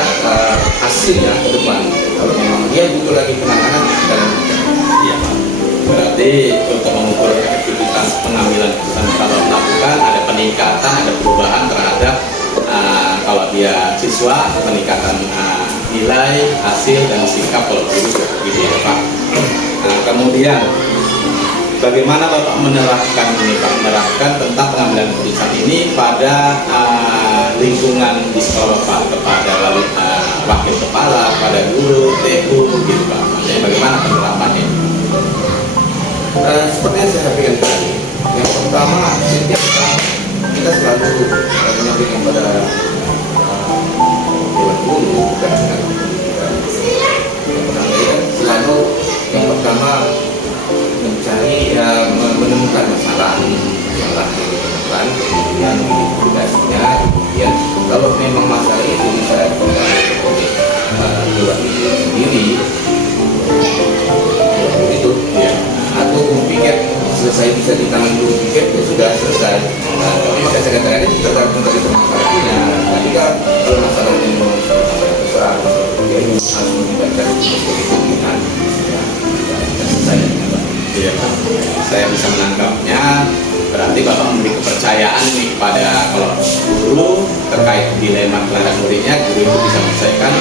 hasilnya ke depan. Kalau memang dia butuh lagi penanganan dan Iya Pak. Berarti untuk mengukur efektivitas pengambilan keputusan kalau melakukan ada peningkatan, ada perubahan terhadap kalau dia siswa, peningkatan nilai, hasil dan sikap kalau guru gitu ya Pak. Kemudian bagaimana Bapak menerapkan ini Pak, menerapkan tentang pengambilan keputusan ini pada lingkungan di sekolah Bapak, kepada wakil kepala, pada guru, TU gitu Pak. Maksudnya bagaimana penerapannya? Seperti yang saya sampaikan tadi, yang pertama setiap kita selalu menyampaikan pada dewan guru dan selalu yang pertama mencari menemukan masalah yang ditemukan, kemudian tugasnya, kemudian kalau memang masalah itu bisa dilakukan oleh dewan itu sendiri itu ya, atau piket selesai bisa ditangani dulu piket ya sudah selesai. Tapi maka saya katakan itu tergantung dari permasalahannya. Ketika kalau masalahnya memang masalah besar, harus melibatkan kepemimpinan ya, selesai. Iya Pak, saya bisa menangkapnya. Berarti Bapak memberi kepercayaan nih pada kalau guru terkait dilema terhadap muridnya, guru itu bisa menyelesaikan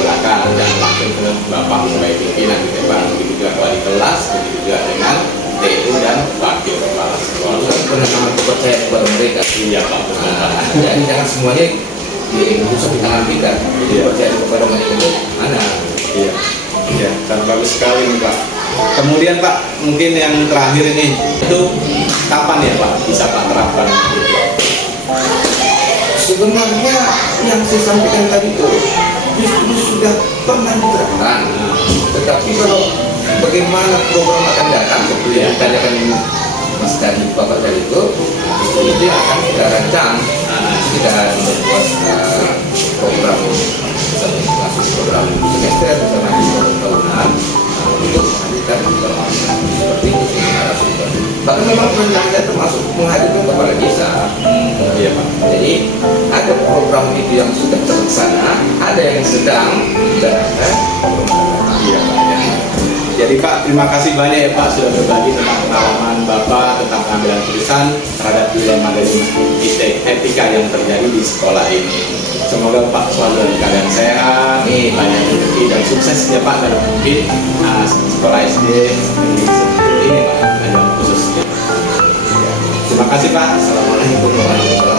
silakan jangan langsung ke Bapak sebagai pimpinan gitu ya Pak. Begitu juga kalau di kelas, begitu juga dengan TU dan wakil kepala sekolah. Benar-benar kepercayaan kepada mereka. Iya Pak, betul Pak. Jadi jangan semuanya diusap di tangan kita. Jadi percaya kepada mereka itu mana? Iya, iya, dan bagus sekali nih Pak. Kemudian Pak, mungkin yang terakhir ini itu kapan ya Pak bisa Pak terapkan itu? Sebenarnya yang saya sampaikan tadi itu justru sudah pernah diterapkan. Tetapi kalau bagaimana program akan datang seperti yang ditanyakan Mas tadi, Bapak tadi itu, justru itu yang akan kita rancang. Kita akan membuat program masuk program semester bersama di program tahunan untuk menghadirkan informasi seperti itu sih narasumber. Bahkan memang rencananya termasuk menghadirkan kepala desa. Iya Pak. Jadi ada program itu yang sudah terlaksana, ada yang sedang, dan ada program yang akan datang. Iya Pak. Ya. Jadi Pak, terima kasih banyak ya Pak sudah berbagi tentang pengalaman Bapak tentang pengambilan tulisan terhadap dilema-dilema etika yang terjadi di sekolah ini. Semoga Pak selalu dalam keadaan sehat, banyak rezeki dan sukses ya Pak dalam mungkin sekolah SD seperti ini Pak, khususnya. Terima kasih Pak. Assalamualaikum warahmatullahi wabarakatuh.